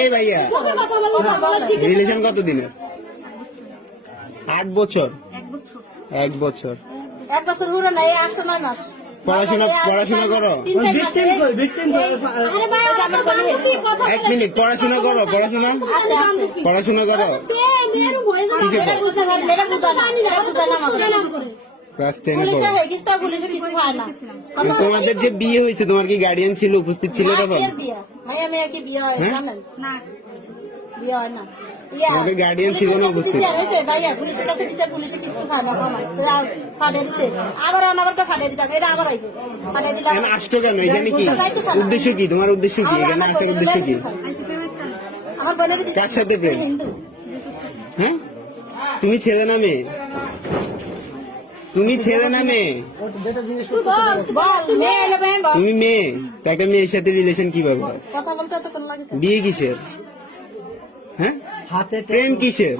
এই ভাইয়া রিলেশন কত দিনের? 8 বছর। 1 বছর। 1 বছর হলো না, এই 8-9 মাস। পড়াশোনা করো? 1 মিনিট, পড়াশোনা করো? পড়াশোনা করো? ক্লাস 10 তোমাদের যে বিয়ে হয়েছে, তোমার কি গার্ডিয়ান ছিল, উপস্থিত ছিল তখন? আমাদের গার্ডিয়ান ছিল না উপস্থিত? আসতো কেন এখানে? কি উদ্দেশ্য কি তোমার? উদ্দেশ্য কি এখানে আসার? উদ্দেশ্য কি? কার সাথে প্রেম? হ্যাঁ, তুমি ছেলে না মেয়ে? তুমি ছেলে না মেয়ে? তুমি মেয়ে, তো একটা মেয়ের সাথে রিলেশন কিভাবে? বিয়ে কিসের? হ্যাঁ, প্রেম কিসের?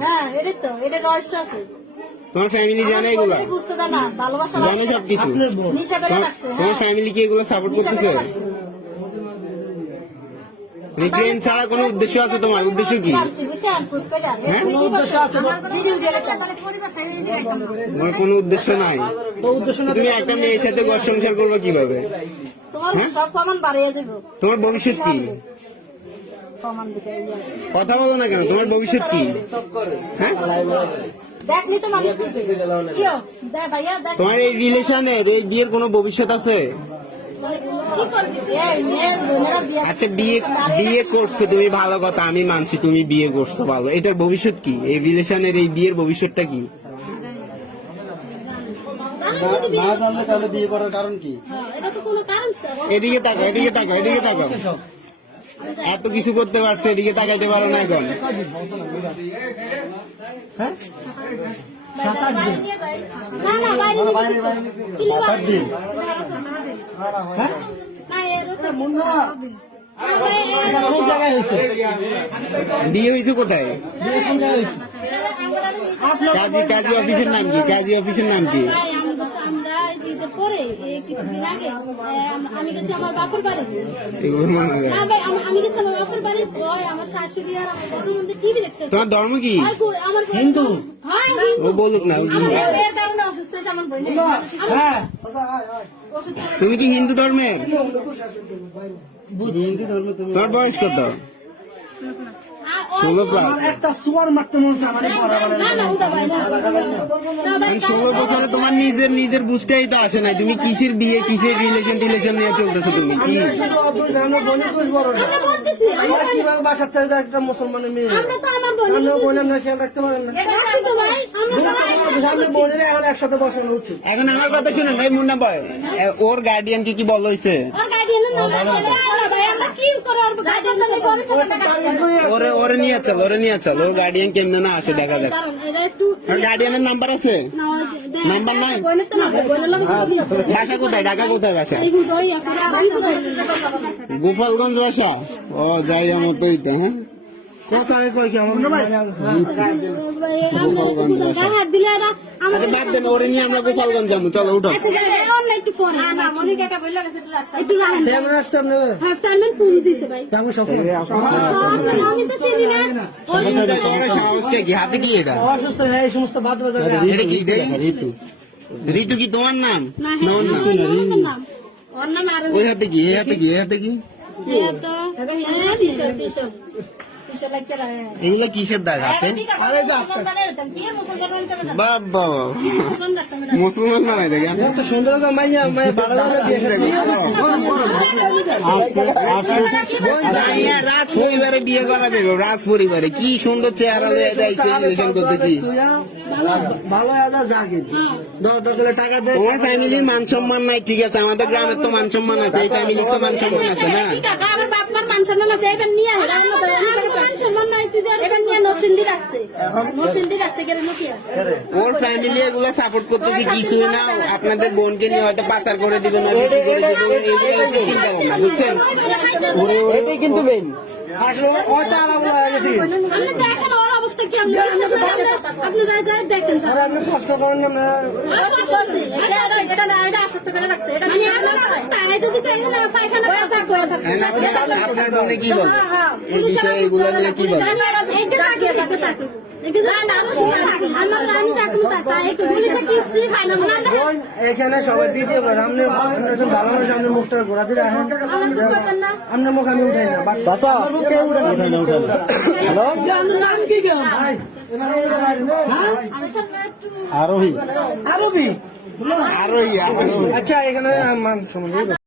তোমার ফ্যামিলি জানে এগুলা? জানে সবকিছু? তোমার ফ্যামিলি কি এগুলো সাপোর্ট করতেছে? প্রেম ছাড়া কোনো উদ্দেশ্য আছে তোমার? উদ্দেশ্য কি? তোমার কোনো উদ্দেশ্য নাই? তুমি একটা মেয়ের সাথে ঘর সংসার করবে কিভাবে? তোমার ভবিষ্যৎ কি? কথা বলো না কেন? তোমার ভবিষ্যৎ কি? হ্যাঁ, তোমার এই রিলেশনের, এই বিয়ের কোনো ভবিষ্যৎ আছে? আচ্ছা, বিয়ে করছো তুমি, ভালো কথা, আমি মানছি তুমি বিয়ে করছো, ভালো। এটার ভবিষ্যৎ কি? এই রিলেশনের এই বিয়ের ভবিষ্যৎটা কি? তাহলে বিয়ে করার কারণ কি? এদিকে তাকাও, এদিকে তাকাও, এদিকে তাকাও। এত কিছু করতে পারছে, এদিকে তাকাইতে পারো না এখন? বিয়ে হয়েছে কোথায়? কাজী অফিসের নাম কি? কাজী অফিসের নাম কি? তোমার ধর্ম কি? হিন্দু। ও বলুক না। তুমি কি হিন্দু ধর্মের? তোমার বয়স কত? 16+। একটা সুয়ার মারতে মনে হচ্ছে আমার 16 বছরে তোমার নিজের বুঝতেই তো আসে নাই। তুমি কিসের বিয়ে, কিসের রিলেশন নিয়ে চলতেছো? তুমি কি বাসার থেকে একটা মুসলমানের মেয়ে খেয়াল রাখতে পারেন না? বোনের এখন একসাথে বসানো উচিত। এখন আমার কথা শুনে ভাই, মুন্না ভাই, ওর গার্ডিয়ান কি বল হয়েছে? ওরে নিয়ে চল, ওর গার্ডিয়ান কেমন না আসে দেখা যাক। গার্ডিয়ানের নাম্বার আছে? নাম্বার নাই? বাসা কোথায়? ঢাকা কোথায় বাসা? গোপালগঞ্জ বাসা? ও, যাই আমার তো হইতে। হ্যাঁ, ওরে নিয়ে আমরা গোপালগঞ্জ যাবো, চলো উঠো। হাতে কি এটা? ঋতু কি তোমার নাম? ওই হাতে কি? এই হাতে কি? এই হাতে কি? এগুলো কিসের দাগ হাতে? বাবা, মুসলমান বানাই দেখেন। সুন্দর রাজ পরিবারে বিয়ে করা যাবে? রাজ পরিবারে কি সুন্দর চেহারা হয়ে যাইছে রিলেশন করতে। কি ভালো টাকা দেয়। তোমার ফ্যামিলির মান সম্মান নাই, ঠিক আছে, আমাদের গ্রামের তো মান সম্মান আছে, এই ফ্যামিলির তো মান সম্মান আছে না? ওর ফ্যামিলি এগুলো সাপোর্ট করতেছে কিছুই না। আপনাদের বোনকে নিয়ে হয়তো পাচার করে দিবে না, বিক্রি করে দিবে, চিন্তা ভাবনা, বুঝছেন? এটাই কিন্তু মেইন। আসলে হয়তো আলাদা হয়ে গেছে। কথা কি আপনারা যাই দেখেন আর আপনি কষ্ট করেন না আমরা এটা আসক্ত করে রাখছে এটা যদি পায়খানা আপনার বলে কি বলে এই বিষয়ে এগুলো নিয়ে কি বলে এখানে সবাই ভিডিও করে আপনি একজন ভালো মানুষ আপনার মুখটা ঘোরা দিয়ে রাখেন আপনার মুখ আমি উঠাই না আরোহী আচ্ছা এখানে